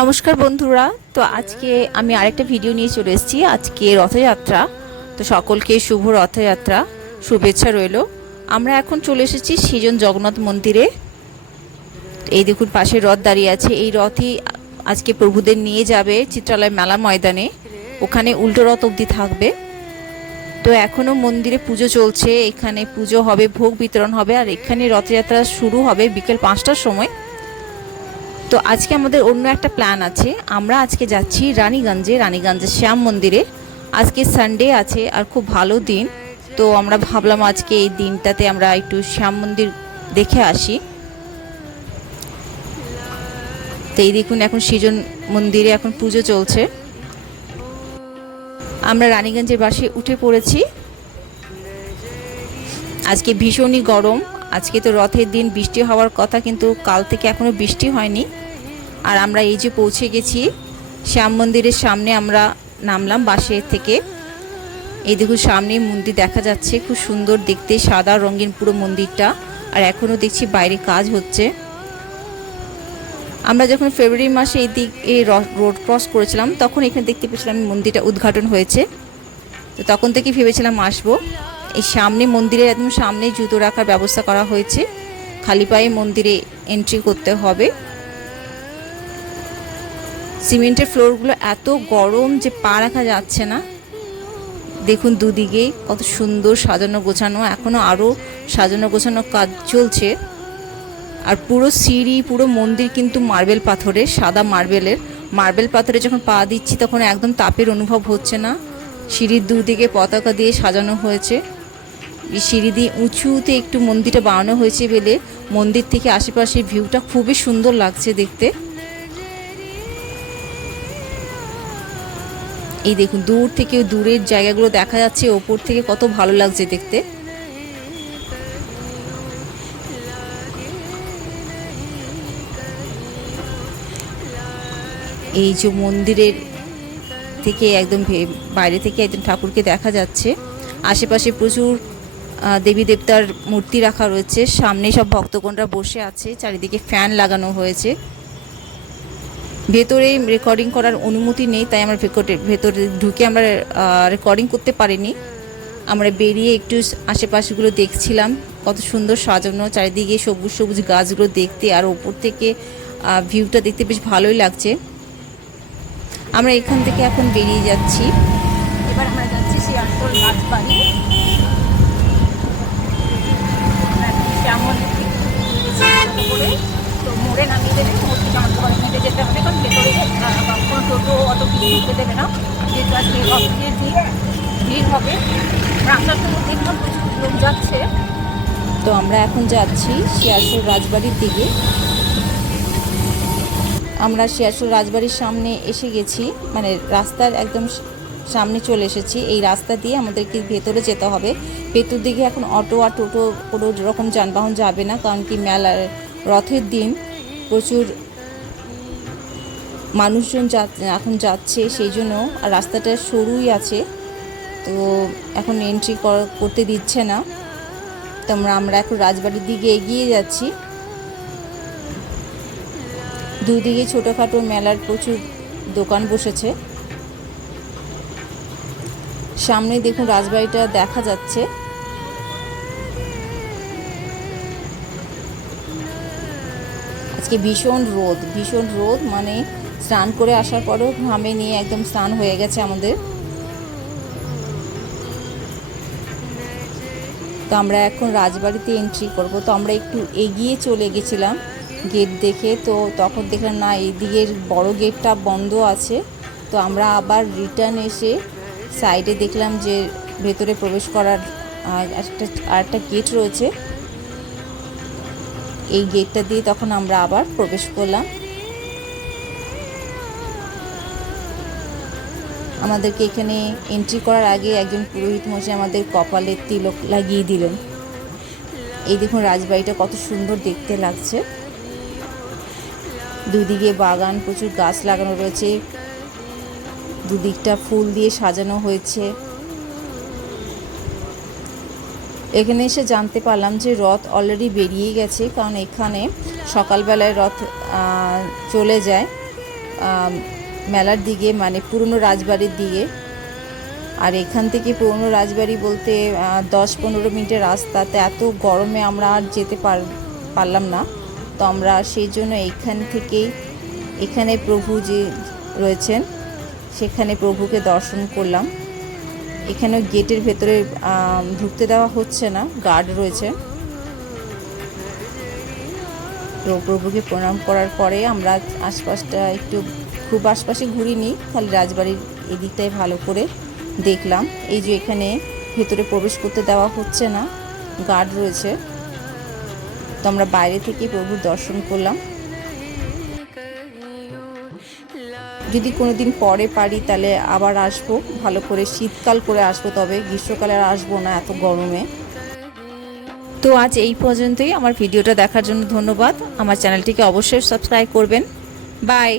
নমস্কার বন্ধুরা। তো আজকে আমি আরেকটা ভিডিও নিয়ে চলে এসেছি। আজকে রথযাত্রা, তো সকলকে শুভ রথযাত্রা শুভেচ্ছা রইল। আমরা এখন চলে এসেছি সৃজন জগন্নাথ মন্দিরে। এই দেখুন পাশে রথ দাঁড়িয়ে আছে। এই রথই আজকে প্রভুদের নিয়ে যাবে চিত্রালয় মেলা ময়দানে, ওখানে উল্টো রথ অবধি থাকবে। তো এখনও মন্দিরে পুজো চলছে, এখানে পুজো হবে, ভোগ বিতরণ হবে, আর এখানে রথযাত্রা শুরু হবে বিকেল 5টার সময়। তো আজকে আমাদের অন্য একটা প্ল্যান আছে। আমরা আজকে যাচ্ছি রানীগঞ্জের শ্যাম মন্দিরে। আজকে সানডে আছে আর খুব ভালো দিন, তো আমরা ভাবলাম আজকে এই দিনটাতে আমরা একটু শ্যাম মন্দির দেখে আসি। তো এই দেখুন এখন সৃজন মন্দিরে এখন পুজো চলছে। আমরা রানীগঞ্জের বাসে উঠে পড়েছি। আজকে ভীষণই গরম। আজকে তো রথের দিন, বৃষ্টি হওয়ার কথা, কিন্তু কাল থেকে এখনও বৃষ্টি হয়নি। আর আমরা এই যে পৌঁছে গেছি শ্যাম মন্দিরের সামনে, আমরা নামলাম বাসে থেকে। এই দেখুন সামনেই মন্দির দেখা যাচ্ছে, খুব সুন্দর দেখতে, সাদা রঙিন পুরো মন্দিরটা। আর এখনও দেখছি বাইরে কাজ হচ্ছে। আমরা যখন ফেব্রুয়ারি মাসে এই রোড ক্রস করেছিলাম, তখন এখানে দেখতে পেয়েছিলাম মন্দিরটা উদ্ঘাটন হয়েছে। তো তখন থেকে ভেবেছিলাম আসবো। এই সামনে মন্দিরের একদম সামনে জুতো রাখার ব্যবস্থা করা হয়েছে, খালি পায়ে মন্দিরে এন্ট্রি করতে হবে। সিমেন্টের ফ্লোরগুলো এত গরম যে পা রাখা যাচ্ছে না। দেখুন দুদিকে কত সুন্দর সাজানো গোছানো, এখনও আরও সাজানো গোছানো কাজ চলছে। আর পুরো সিঁড়ি, পুরো মন্দির কিন্তু মার্বেল পাথরের, সাদা মার্বেল পাথরে যখন পা দিচ্ছি তখন একদম তাপের অনুভব হচ্ছে না। সিঁড়ির দুদিকে পতাকা দিয়ে সাজানো হয়েছে। এই সিঁড়ি দিয়ে উঁচুতে একটু মন্দিরটা বানানো হয়েছে বলে মন্দির থেকে আশেপাশের ভিউটা খুবই সুন্দর লাগছে দেখতে। এই দেখুন দূর থেকে দূরের জায়গাগুলো দেখা যাচ্ছে, ওপর থেকে কত ভালো লাগছে দেখতে। এই যে মন্দিরের থেকে একদম বাইরে থেকে একদম ঠাকুরকে দেখা যাচ্ছে। আশেপাশে প্রচুর দেবী দেবতার মূর্তি রাখা রয়েছে। সামনে সব ভক্তগণরা বসে আছে, চারিদিকে ফ্যান লাগানো হয়েছে। ভেতরে রেকর্ডিং করার অনুমতি নেই, তাই আমরা ভেতরে ঢুকে আমরা রেকর্ডিং করতে পারিনি। আমরা বেরিয়ে একটু আশেপাশেগুলো দেখছিলাম, কত সুন্দর সাজানো, চারিদিকে সবুজ সবুজ গাছগুলো দেখতে, আর ওপর থেকে ভিউটা দেখতে বেশ ভালোই লাগছে। আমরা এখান থেকে এখন বেরিয়ে যাচ্ছি। এবার আমরা যাচ্ছি শিয়ালতোল রাজবাড়ি। তো মোড়ে নামিয়ে দেবে, মোড় থেকে আমাদের ঘরে হেঁটে যেতে হবে, কারণ ভেতরে কোনো টোটো অত কিছু ঢুকতে দেবে না, যেহেতু আজকে অফিসের ভিড় হবে। রাস্তার সময় দেখলাম প্রচুর লোক যাচ্ছে। তো আমরা এখন যাচ্ছি শিয়ালতোল রাজবাড়ির দিকে। আমরা শিয়ালতোল রাজবাড়ির সামনে এসে গেছি, মানে রাস্তার একদম সামনে চলে এসেছি। এই রাস্তা দিয়ে আমাদেরকে ভেতরে যেতে হবে। ভেতর দিকে এখন অটো আর টোটো কোনো রকম যানবাহন যাবে না, কারণ কি মেলার রথের দিন প্রচুর মানুষজন এখন যাচ্ছে, সেই জন্য। আর রাস্তাটা সরুই আছে, তো এখন এন্ট্রি করতে দিচ্ছে না। তো আমরা এখন রাজবাড়ির দিকে এগিয়ে যাচ্ছি। দুদিকে ছোটোখাটো মেলার প্রচুর দোকান বসেছে। সামনে দেখুন রাজবাড়িটা দেখা যাচ্ছে। আজকে ভীষণ রোদ, মানে স্নান করে আসার পরেও ঘামে নিয়ে একদম স্নান হয়ে গেছে আমাদের। তো আমরা এখন রাজবাড়িতে এন্ট্রি করব। তো আমরা একটু এগিয়ে চলে গেছিলাম গেট দেখে, তো তখন দেখলাম না, এই দিকের বড় গেটটা বন্ধ আছে। তো আমরা আবার রিটার্ন এসে সাইডে দেখলাম যে ভেতরে প্রবেশ করার আরেকটা গেট রয়েছে। এই গেটটা দিয়ে তখন আমরা আবার প্রবেশ করলাম। আমাদেরকে এখানে এন্ট্রি করার আগে একজন পুরোহিত মশাই আমাদের কপালে তিলক লাগিয়ে দিলেন। এই দেখুন রাজবাড়িটা কত সুন্দর দেখতে লাগছে। দুদিকে বাগান, প্রচুর গাছ লাগানো রয়েছে, দুদিকটা ফুল দিয়ে সাজানো হয়েছে। এখানে এসে জানতে পারলাম যে রথ অলরেডি বেরিয়ে গেছে, কারণ এখানে সকালবেলায় রথ চলে যায়। মেলার দিকে, মানে পুরনো রাজবাড়ির দিকে। আর এখান থেকে পুরনো রাজবাড়ি বলতে 10-15 মিনিটের রাস্তাতে, এত গরমে আমরা আর যেতে পারলাম না। তো আমরা সেই জন্য এখানে প্রভু যে রয়েছেন সেখানে প্রভুকে দর্শন করলাম। এখানেও গেটের ভেতরে ঢুকতে দেওয়া হচ্ছে না, গার্ড রয়েছে। তো প্রভুকে প্রণাম করার পরে আমরা আশপাশটা খুব আশপাশে ঘুরিনি, খালি রাজবাড়ির এদিকটাই ভালো করে দেখলাম। এই যে এখানে ভেতরে প্রবেশ করতে দেওয়া হচ্ছে না, গার্ড রয়েছে। তো আমরা বাইরে থেকে প্রভুর দর্শন করলাম। যদি কোনোদিন পরে পারি তাহলে আবার আসবো, ভালো করে শীতকাল করে আসবো, তবে গ্রীষ্মকালে আর আসবো না এত গরমে। তো আজ এই পর্যন্তই। আমার ভিডিওটা দেখার জন্য ধন্যবাদ। আমার চ্যানেলটিকে অবশ্যই সাবস্ক্রাইব করবেন। বাই।